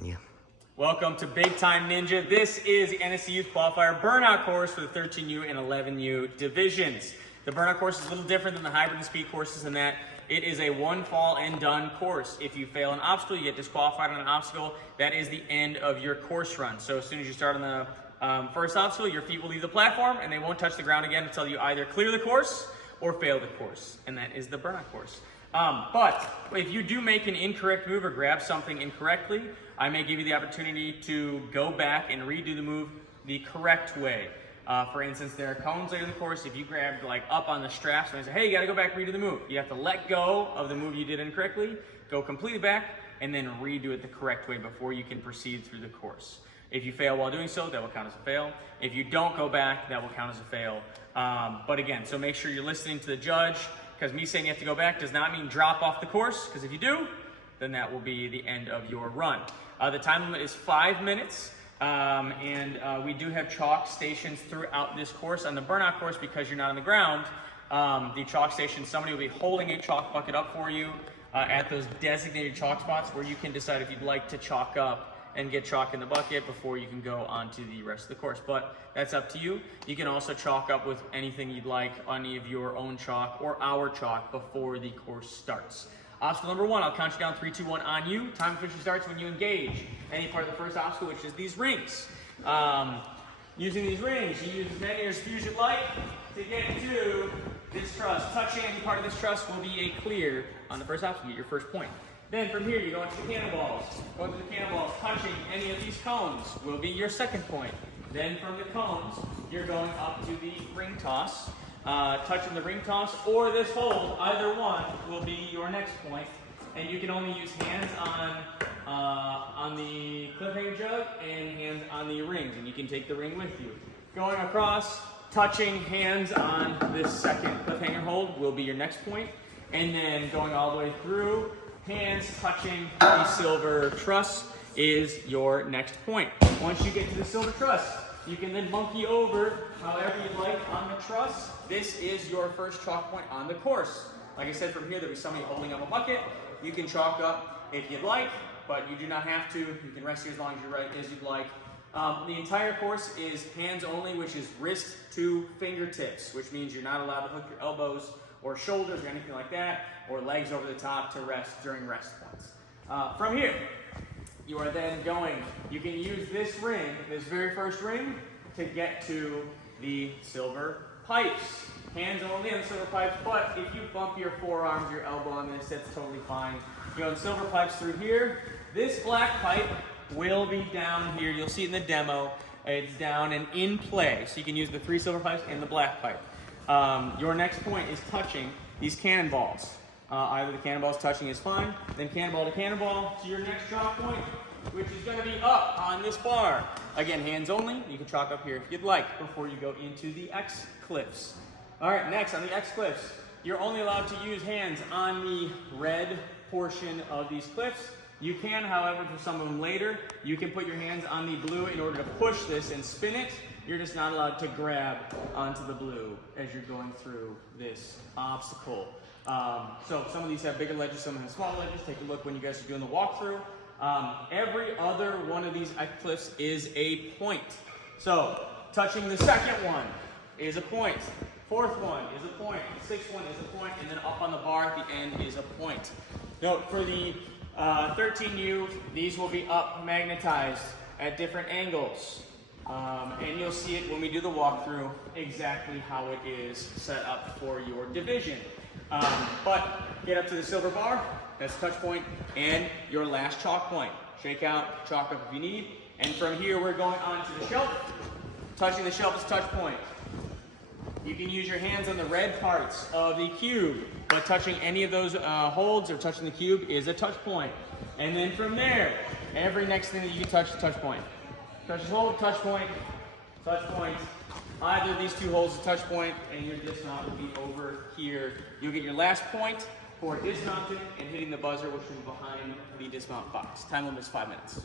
on you. Welcome to Big Time Ninja. This is the NSC Youth Qualifier Burnout course for the 13U and 11U divisions. The Burnout course is a little different than the hybrid and speed courses in that it is a one fall and done course. If you fail an obstacle, you get disqualified on an obstacle. That is the end of your course run. So as soon as you start on the first obstacle, your feet will leave the platform and they won't touch the ground again until you either clear the course or fail the course. And that is the Burnout course. But if you do make an incorrect move or grab something incorrectly, I may give you the opportunity to go back and redo the move the correct way. For instance, there are cones later in the course. If you grabbed like up on the straps and I say, hey, you gotta go back and redo the move. You have to let go of the move you did incorrectly, go completely back, and then redo it the correct way before you can proceed through the course. If you fail while doing so, that will count as a fail. If you don't go back, that will count as a fail. But again, so make sure you're listening to the judge, because me saying you have to go back does not mean drop off the course, because if you do, then that will be the end of your run. The time limit is 5 minutes, and we do have chalk stations throughout this course. On the Burnout course, because you're not on the ground, the chalk station, somebody will be holding a chalk bucket up for you at those designated chalk spots where you can decide if you'd like to chalk up and get chalk in the bucket before you can go on to the rest of the course. But that's up to you. You can also chalk up with anything you'd like, any of your own chalk or our chalk before the course starts. Obstacle number 1, I'll count you down 3, 2, 1 on you. Time officially starts when you engage any part of the first obstacle, which is these rings. Using these rings, you use as many or as few as you'd like to get to this truss. Touching any part of this truss will be a clear on the first obstacle, your first point. Then from here, you go into the cannonballs. Going to the cannonballs, touching any of these cones will be your second point. Then from the cones, you're going up to the ring toss. Touching the ring toss or this hold, either one will be your next point. And you can only use hands on the cliffhanger jug and hands on the rings. And you can take the ring with you. Going across, touching hands on this second cliffhanger hold will be your next point. And then going all the way through, hands touching the silver truss is your next point. Once you get to the silver truss, you can then monkey over however you like on the truss. This is your first chalk point on the course. Like I said, from here there'll be somebody holding up a bucket. You can chalk up if you'd like, but you do not have to. You can rest here as long as you'd like. The entire course is hands only, which is wrist to fingertips, which means you're not allowed to hook your elbows or shoulders or anything like that, or legs over the top to rest during rest points. From here, you are then going, you can use this ring, this very first ring, to get to the silver pipes. Hands only on the silver pipes, but if you bump your forearms, your elbow on this, that's totally fine. You go on silver pipes through here. This black pipe will be down here. You'll see it in the demo. It's down and in play. So you can use the 3 silver pipes and the black pipe. Your next point is touching these cannonballs. Either the cannonballs touching is fine, then cannonball to cannonball to your next chalk point, which is going to be up on this bar. Again, hands only. You can chalk up here if you'd like before you go into the X cliffs. All right, next on the X cliffs, you're only allowed to use hands on the red portion of these cliffs. You can, however, for some of them later, you can put your hands on the blue in order to push this and spin it. You're just not allowed to grab onto the blue as you're going through this obstacle. So some of these have bigger ledges, some have smaller ledges. Take a look when you guys are doing the walkthrough. Every other one of these X cliffs is a point. So touching the second one is a point. Fourth one is a point. Sixth one is a point. And then up on the bar at the end is a point. Note for the 13U, these will be up magnetized at different angles. And you'll see it when we do the walkthrough exactly how it is set up for your division. But get up to the silver bar, that's touch point, and your last chalk point. Shake out, chalk up if you need. And from here, we're going on to the shelf. Touching the shelf is touch point. You can use your hands on the red parts of the cube, but touching any of those holds or touching the cube is a touch point. And then from there, every next thing that you can touch is a touch point. Touch this hold, touch point, touch point. Either of these two holds a touch point, and your dismount will be over here. You'll get your last point for dismounting and hitting the buzzer, which will be behind the dismount box. Time limit is 5 minutes.